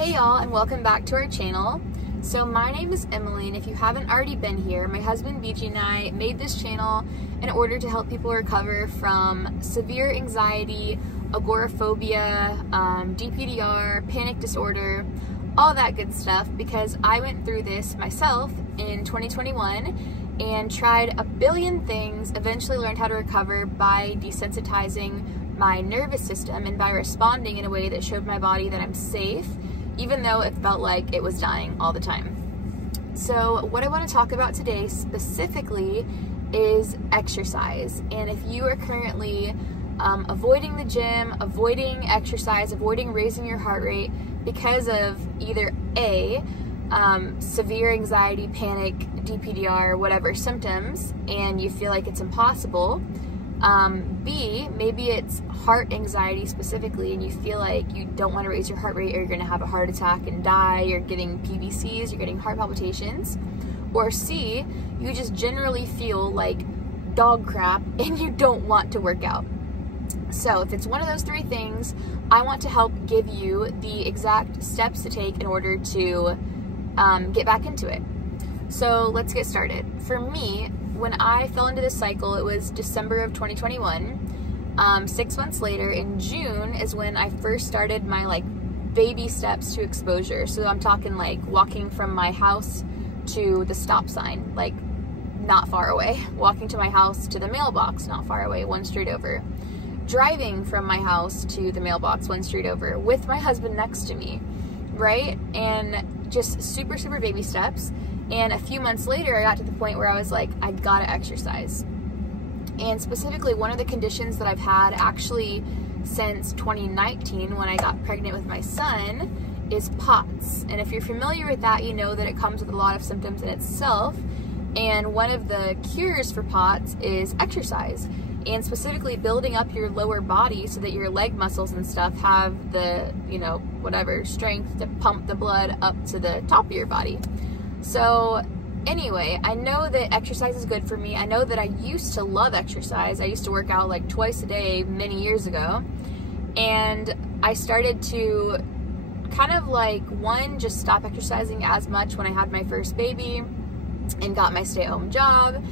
Hey y'all, and welcome back to our channel. So my name is Emily, and if you haven't already been here, my husband BG and I made this channel in order to help people recover from severe anxiety, agoraphobia, DPDR, panic disorder, all that good stuff, because I went through this myself in 2021 and tried a billion things, eventually learned how to recover by desensitizing my nervous system and by responding in a way that showed my body that I'm safe, even though it felt like it was dying all the time. So what I want to talk about today specifically is exercise. And if you are currently avoiding the gym, avoiding exercise, avoiding raising your heart rate because of either A, severe anxiety, panic, DPDR, whatever symptoms, and you feel like it's impossible, B, maybe it's heart anxiety specifically, and you feel like you don't want to raise your heart rate or you're going to have a heart attack and die, you're getting PVCs, you're getting heart palpitations, or C, you just generally feel like dog crap and you don't want to work out. So if it's one of those three things, I want to help give you the exact steps to take in order to get back into it. So let's get started. For me, when I fell into this cycle, it was December of 2021. 6 months later, in June, is when I first started my baby steps to exposure. So I'm talking like walking from my house to the stop sign, like not far away. Walking to my house to the mailbox, not far away, one street over. Driving from my house to the mailbox, one street over, with my husband next to me, right? And just super, super baby steps. And a few months later, I got to the point where I was like, I gotta exercise. And specifically, one of the conditions that I've had actually since 2019, when I got pregnant with my son, is POTS. And if you're familiar with that, you know that it comes with a lot of symptoms in itself. And one of the cures for POTS is exercise. And specifically building up your lower body so that your leg muscles and stuff have the, whatever, strength to pump the blood up to the top of your body. So anyway, I know that exercise is good for me. I know that I used to love exercise. I used to work out like twice a day many years ago. And I started to kind of just stop exercising as much when I had my first baby and got my stay-at-home job.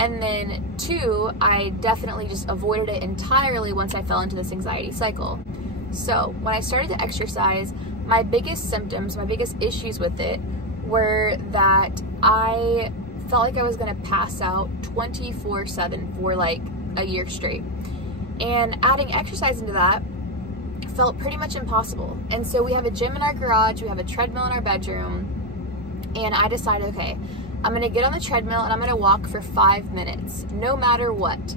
And then 2, I definitely just avoided it entirely once I fell into this anxiety cycle. So when I started to exercise, my biggest symptoms, my biggest issues with it were that I felt like I was going to pass out 24/7 for like a year straight. And adding exercise into that felt pretty much impossible. And so we have a gym in our garage, we have a treadmill in our bedroom, and I decided, okay, I'm going to get on the treadmill and I'm going to walk for 5 minutes, no matter what.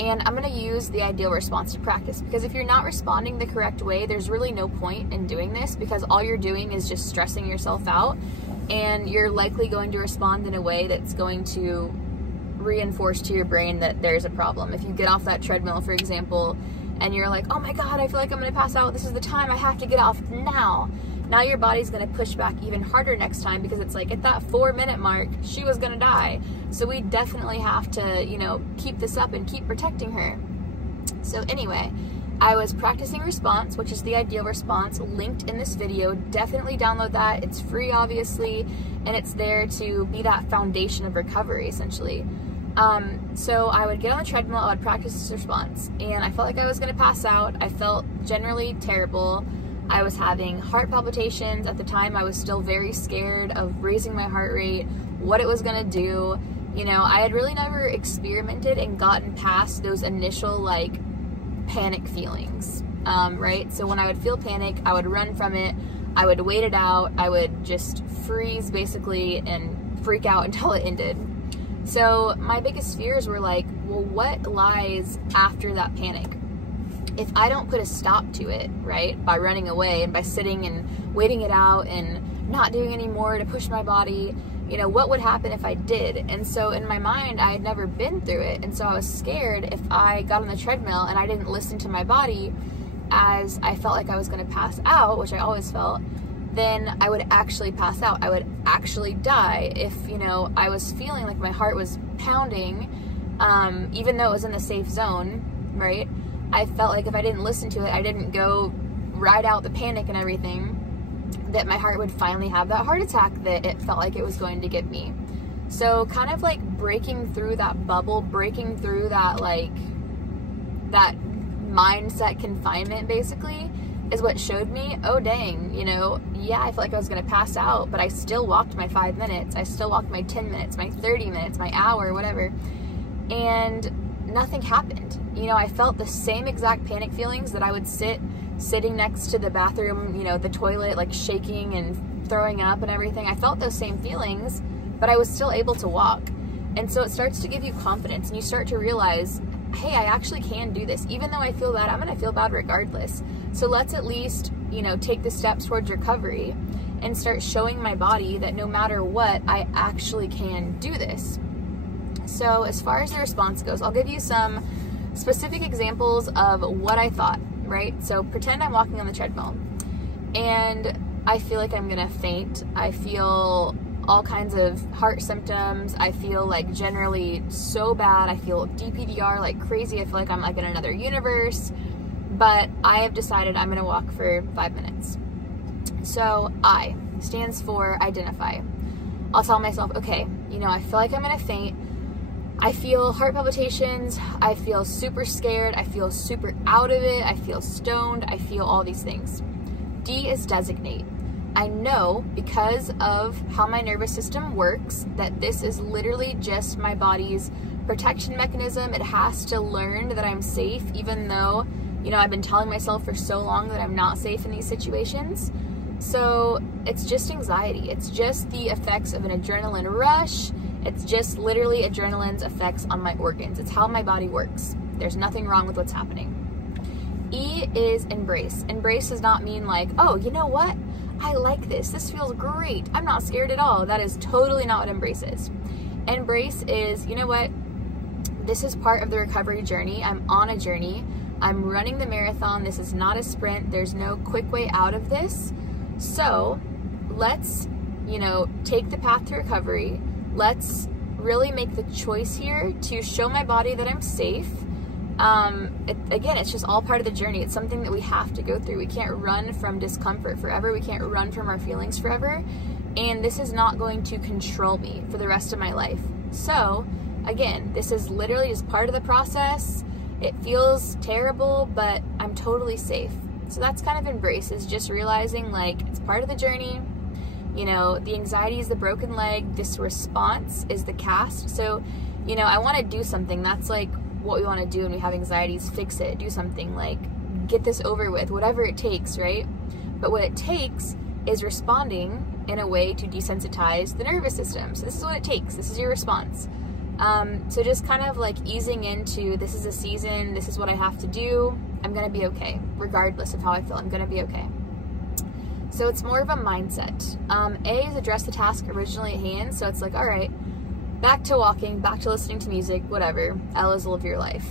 And I'm going to use the ideal response to practice, because if you're not responding the correct way, there's really no point in doing this, because all you're doing is just stressing yourself out, and you're likely going to respond in a way that's going to reinforce to your brain that there's a problem. If you get off that treadmill, for example, and you're like, oh my God, I feel like I'm going to pass out. This is the time I have to get off now. Now your body's going to push back even harder next time, because it's like at that 4-minute mark, she was going to die. So we definitely have to, keep this up and keep protecting her. So anyway, I was practicing response, which is the ideal response, linked in this video. Definitely download that. It's free, obviously, and it's there to be that foundation of recovery, essentially. So I would get on the treadmill, I would practice this response, and I felt like I was going to pass out. I felt generally terrible. I was having heart palpitations. At the time, I was still very scared of raising my heart rate, what it was going to do. I had really never experimented and gotten past those initial, panic feelings, right? So when I would feel panic, I would run from it. I would wait it out. I would just freeze, basically, and freak out until it ended. So my biggest fears were well, what lies after that panic? If I don't put a stop to it, right, by running away and by sitting and waiting it out and not doing any more to push my body, what would happen if I did? And so in my mind, I had never been through it. And so I was scared if I got on the treadmill and I didn't listen to my body as I felt like I was going to pass out, which I always felt, then I would actually pass out. I would actually die if, I was feeling like my heart was pounding, even though it was in the safe zone, right? I felt like if I didn't listen to it, I didn't go ride out the panic and everything, that my heart would finally have that heart attack that it felt like it was going to give me. So kind of like breaking through that bubble, breaking through that like that mindset confinement basically is what showed me, oh dang, you know, yeah, I felt like I was gonna pass out, but I still walked my 5 minutes, I still walked my 10 minutes, my 30 minutes, my hour, whatever, and nothing happened. You know, I felt the same exact panic feelings that I would sitting next to the bathroom, you know, the toilet, like shaking and throwing up and everything. I felt those same feelings, but I was still able to walk. And so it starts to give you confidence, and you start to realize, hey, I actually can do this. Even though I feel bad, I'm gonna feel bad regardless. So let's at least, you know, take the steps towards recovery and start showing my body that no matter what, I actually can do this. So as far as the response goes, I'll give you some specific examples of what I thought, right? So pretend I'm walking on the treadmill and I feel like I'm gonna faint. I feel all kinds of heart symptoms. I feel like generally so bad. I feel DPDR like crazy. I feel like I'm like in another universe, but I have decided I'm gonna walk for 5 minutes. So I stands for identify. I'll tell myself, okay, you know, I feel like I'm gonna faint. I feel heart palpitations. I feel super scared. I feel super out of it. I feel stoned. I feel all these things. D is designate. I know because of how my nervous system works that this is literally just my body's protection mechanism. It has to learn that I'm safe, even though, you know, I've been telling myself for so long that I'm not safe in these situations. So it's just anxiety. It's just the effects of an adrenaline rush. It's just literally adrenaline's effects on my organs. It's how my body works. There's nothing wrong with what's happening. E is embrace. Embrace does not mean like, oh, you know what? I like this. This feels great. I'm not scared at all. That is totally not what embrace is. Embrace is, you know what? This is part of the recovery journey. I'm on a journey. I'm running the marathon. This is not a sprint. There's no quick way out of this. So let's, you know, take the path to recovery. Let's really make the choice here to show my body that I'm safe. Again, it's just all part of the journey. It's something that we have to go through. We can't run from discomfort forever. We can't run from our feelings forever. And this is not going to control me for the rest of my life. So again, this is literally just part of the process. It feels terrible, but I'm totally safe. So that's kind of embrace, is just realizing like it's part of the journey. You know, the anxiety is the broken leg. This response is the cast. So, you know, I want to do something. That's like what we want to do when we have anxieties. Fix it. Do something, like get this over with, whatever it takes, right? But what it takes is responding in a way to desensitize the nervous system. So this is what it takes. This is your response. So just kind of like easing into, this is a season. This is what I have to do. I'm going to be okay. Regardless of how I feel, I'm going to be okay. So it's more of a mindset. A is address the task originally at hand. So it's like, all right, back to walking, back to listening to music, whatever. L is live your life.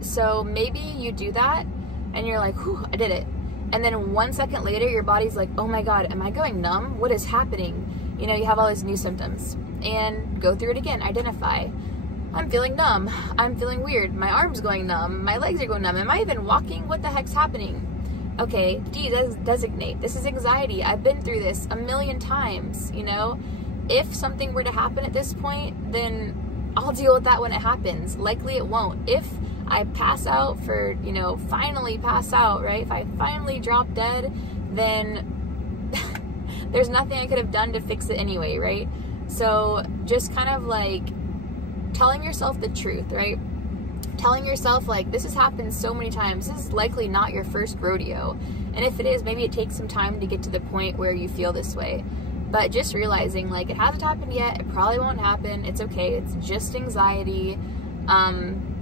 So maybe you do that and you're like, whew, I did it. And then 1 second later, your body's like, oh my God, am I going numb? What is happening? You know, you have all these new symptoms. And go through it again, identify. I'm feeling numb. I'm feeling weird. My arm's going numb. My legs are going numb. Am I even walking? What the heck's happening? Okay, D, designate. This is anxiety. I've been through this a million times, you know? If something were to happen at this point, then I'll deal with that when it happens. Likely it won't. If I pass out for, you know, finally pass out, right? If I finally drop dead, then there's nothing I could have done to fix it anyway, right? So just kind of like telling yourself the truth, right? Telling yourself like, this has happened so many times. This is likely not your first rodeo. And if it is, maybe it takes some time to get to the point where you feel this way. But just realizing like, it hasn't happened yet. It probably won't happen. It's okay. It's just anxiety.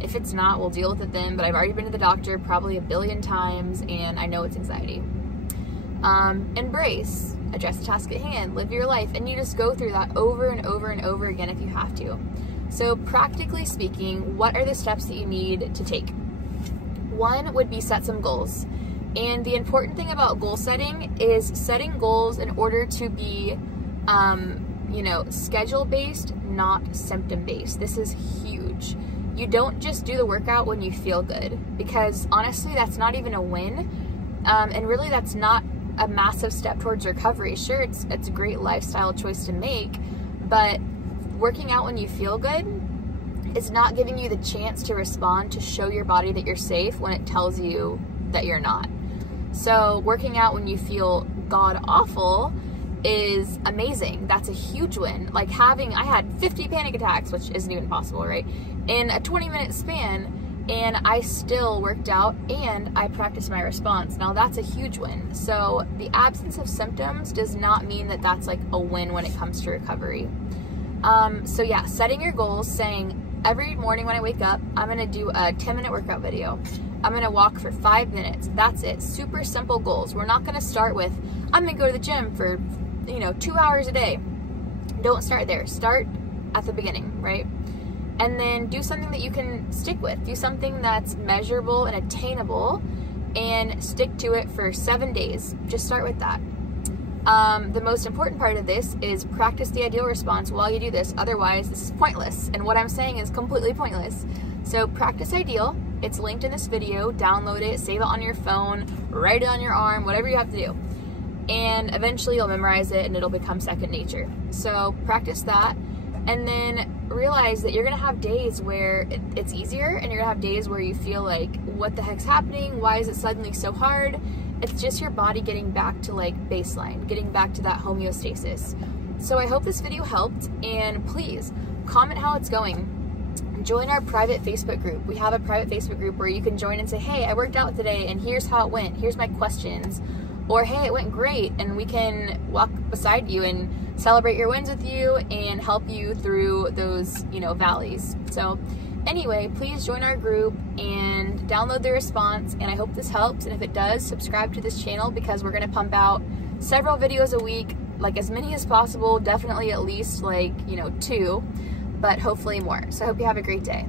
If it's not, we'll deal with it then. But I've already been to the doctor probably 1 billion times and I know it's anxiety. Embrace. Address the task at hand. Live your life. And you just go through that over and over and over again if you have to. So practically speaking, what are the steps that you need to take? One would be set some goals. And the important thing about goal setting is setting goals in order to be, you know, schedule-based, not symptom-based. This is huge. You don't just do the workout when you feel good, because honestly, that's not even a win. And really, that's not a massive step towards recovery. Sure, it's a great lifestyle choice to make, but working out when you feel good is not giving you the chance to respond, to show your body that you're safe when it tells you that you're not. So working out when you feel god awful is amazing. That's a huge win. Like I had 50 panic attacks, which isn't even possible, right? In a 20-minute span, and I still worked out and I practiced my response. Now that's a huge win. So the absence of symptoms does not mean that that's like a win when it comes to recovery. So yeah, setting your goals, saying every morning when I wake up, I'm gonna do a 10-minute workout video. I'm gonna walk for 5 minutes. That's it. Super simple goals. We're not gonna start with, I'm gonna go to the gym for 2 hours a day. Don't start there. Start at the beginning, right? And then do something that you can stick with. Do something that's measurable and attainable and stick to it for 7 days. Just start with that. The most important part of this is practice the ideal response while you do this. Otherwise, this is pointless. And what I'm saying is completely pointless. So practice ideal. It's linked in this video. Download it, save it on your phone, write it on your arm, whatever you have to do. And eventually you'll memorize it and it'll become second nature. So practice that, and then realize that you're gonna have days where it's easier, and you're gonna have days where you feel like, what the heck's happening? Why is it suddenly so hard? It's just your body getting back to like baseline, getting back to that homeostasis. So I hope this video helped, and please comment how it's going. Join our private Facebook group. We have a private Facebook group where you can join and say, hey, I worked out today and here's how it went. Here's my questions. Or hey, it went great, and we can walk beside you and celebrate your wins with you and help you through those, valleys. So anyway, please join our group and download the response, and I hope this helps. And if it does, subscribe to this channel, because we're gonna pump out several videos a week, like as many as possible, definitely at least 2, but hopefully more. So I hope you have a great day.